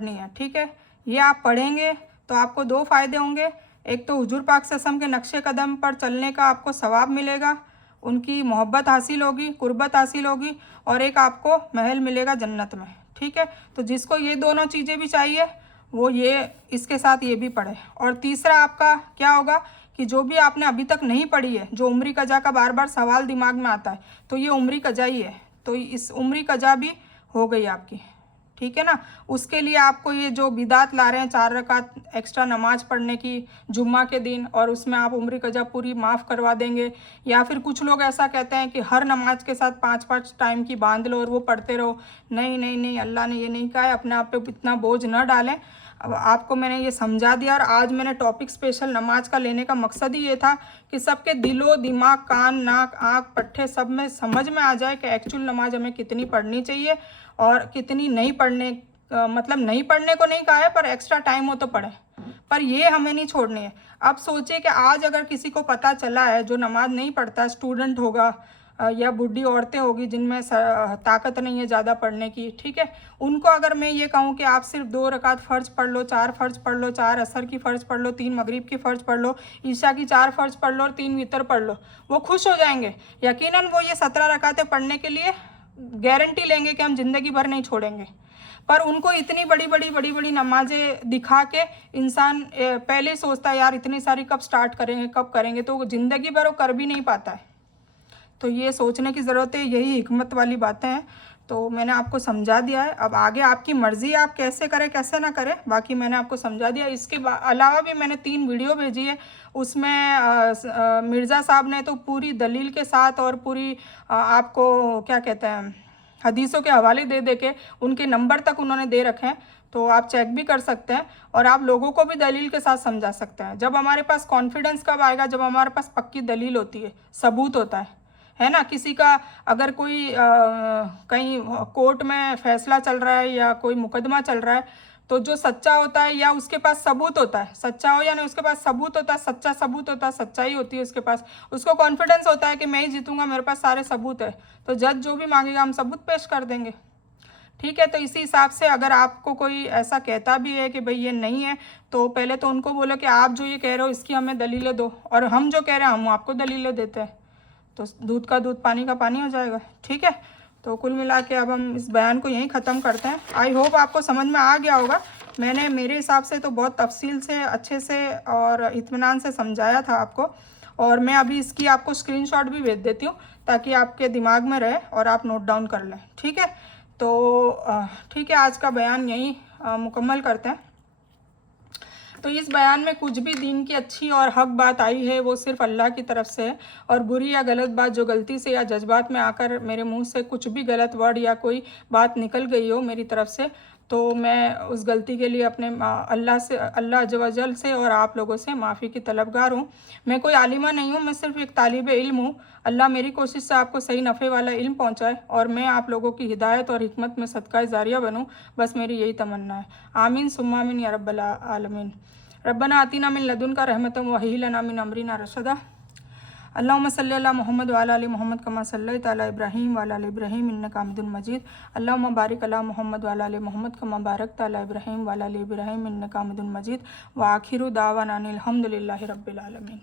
है। ठीक है, ये आप पढ़ेंगे तो आपको 2 फ़ायदे होंगे। एक तो हुजूर पाक सल्लल्लाहु अलैहि वसल्लम के नक्शे कदम पर चलने का आपको सवाब मिलेगा, उनकी मोहब्बत हासिल होगी, कुर्बत हासिल होगी, और एक आपको महल मिलेगा जन्नत में। ठीक है, तो जिसको ये दोनों चीज़ें भी चाहिए वो ये इसके साथ ये भी पढ़े। और तीसरा आपका क्या होगा कि जो भी आपने अभी तक नहीं पढ़ी है, जो उम्री कज़ा का बार बार सवाल दिमाग में आता है, तो ये उम्री कज़ा ही है, तो इस उम्री कज़ा भी हो गई आपकी। ठीक है ना। उसके लिए आपको ये जो बिदात ला रहे हैं 4 रकात एक्स्ट्रा नमाज पढ़ने की जुम्मा के दिन, और उसमें आप उम्र कज़ा पूरी माफ़ करवा देंगे, या फिर कुछ लोग ऐसा कहते हैं कि हर नमाज के साथ 5-5 टाइम की बांध लो और वो पढ़ते रहो। नहीं नहीं नहीं, अल्लाह ने ये नहीं कहा है, अपने आप पे इतना बोझ न डालें। अब आपको मैंने ये समझा दिया, और आज मैंने टॉपिक स्पेशल नमाज का लेने का मकसद ही ये था कि सबके दिलो दिमाग, कान, नाक, आँख, पट्ठे सब में समझ में आ जाए कि एक्चुअल नमाज हमें कितनी पढ़नी चाहिए और कितनी नहीं पढ़ने, मतलब नहीं पढ़ने को नहीं कहा है, पर एक्स्ट्रा टाइम हो तो पढ़े, पर ये हमें नहीं छोड़नी है। अब सोचिए कि आज अगर किसी को पता चला है, जो नमाज नहीं पढ़ता, स्टूडेंट होगा या बूढ़ी औरतें होगी जिनमें ताकत नहीं है ज़्यादा पढ़ने की, ठीक है, उनको अगर मैं ये कहूँ कि आप सिर्फ 2 रकात फ़र्ज पढ़ लो, 4 फ़र्ज पढ़ लो, 4 असर की फ़र्ज पढ़ लो, 3 मगरिब की फ़र्ज पढ़ लो, ईशा की 4 फ़र्ज पढ़ लो और 3 वितर पढ़ लो, वो खुश हो जाएंगे। यकीनन वो ये 17 रकातें पढ़ने के लिए गारंटी लेंगे कि हम ज़िंदगी भर नहीं छोड़ेंगे। पर उनको इतनी बड़ी नमाजें दिखा के इंसान पहले सोचता है यार इतनी सारी कब स्टार्ट करेंगे, कब करेंगे, तो ज़िंदगी भर वो कर भी नहीं पाता है। तो ये सोचने की ज़रूरत है, यही हिकमत वाली बातें हैं। तो मैंने आपको समझा दिया है, अब आगे आपकी मर्ज़ी, आप कैसे करें कैसे ना करें, बाकी मैंने आपको समझा दिया। इसके अलावा भी मैंने 3 वीडियो भेजी है, उसमें मिर्ज़ा साहब ने तो पूरी दलील के साथ और पूरी आपको क्या कहते हैं हदीसों के हवाले दे दे के उनके नंबर तक उन्होंने दे रखे हैं, तो आप चेक भी कर सकते हैं और आप लोगों को भी दलील के साथ समझा सकते हैं। जब हमारे पास कॉन्फिडेंस कब आएगा, जब हमारे पास पक्की दलील होती है, सबूत होता है ना। किसी का अगर कोई कहीं कोर्ट में फैसला चल रहा है या कोई मुकदमा चल रहा है, तो जो सच्चा होता है या उसके पास सबूत होता है, सच्चा हो या नहीं, उसके पास सबूत होता है, सच्चा सबूत होता है, सच्चाई होती है उसके पास, उसको कॉन्फिडेंस होता है कि मैं ही जीतूंगा, मेरे पास सारे सबूत है, तो जज जो भी मांगेगा हम सबूत पेश कर देंगे, ठीक है। तो इसी हिसाब से अगर आपको कोई ऐसा कहता भी है कि भाई ये नहीं है, तो पहले तो उनको बोलो कि आप जो ये कह रहे हो इसकी हमें दलीलें दो, और हम जो कह रहे हैं हम आपको दलीलें देते हैं, तो दूध का दूध पानी का पानी हो जाएगा, ठीक है। तो कुल मिला के अब हम इस बयान को यहीं ख़त्म करते हैं। आई होप आपको समझ में आ गया होगा। मैंने मेरे हिसाब से तो बहुत तफसील से, अच्छे से और इत्मीनान से समझाया था आपको, और मैं अभी इसकी आपको स्क्रीनशॉट भी भेज देती हूँ ताकि आपके दिमाग में रहे और आप नोट डाउन कर लें, ठीक है। तो ठीक है, आज का बयान यहीं मुकम्मल करते हैं। तो इस बयान में कुछ भी दीन की अच्छी और हक बात आई है वो सिर्फ अल्लाह की तरफ से है, और बुरी या गलत बात जो गलती से या जज्बात में आकर मेरे मुंह से कुछ भी गलत वर्ड या कोई बात निकल गई हो मेरी तरफ से, तो मैं उस गलती के लिए अपने अल्लाह अज़्ज़ व जल से और आप लोगों से माफ़ी की तलबगार हूँ। मैं कोई आलिमा नहीं हूँ, मैं सिर्फ एक तालिब इल्म हूँ। अल्लाह मेरी कोशिश से आपको सही नफ़े वाला इल्म पहुँचाए और मैं आप लोगों की हिदायत और हिकमत में सदका जारिया बनूँ, बस मेरी यही तमन्ना है। आमीन सुम्मा आमीन या रब्बल आलमीन। रब्बना आतिना मिन लदुनका रहमतन व हय्यि लना मिन अमरिना रशदा। अल्लाहुम्मा सल्लि अला मोहम्मद व अला आलि मोहम्मद कमा सल्लैता अला इब्राहीम व अला आलि इब्राहीम इन्नका हमीदुम मजीद। अल्लाहुम्मा बारिक अला मोहम्मद व अला आलि मोहम्मद कमा बारकता अला इब्राहीम व अला आलि इब्राहीम इन्नका हमीदुम मजीद। व आखिरु दावाना अनिल हम्दुलिल्लाहि रब्बिल आलमीन।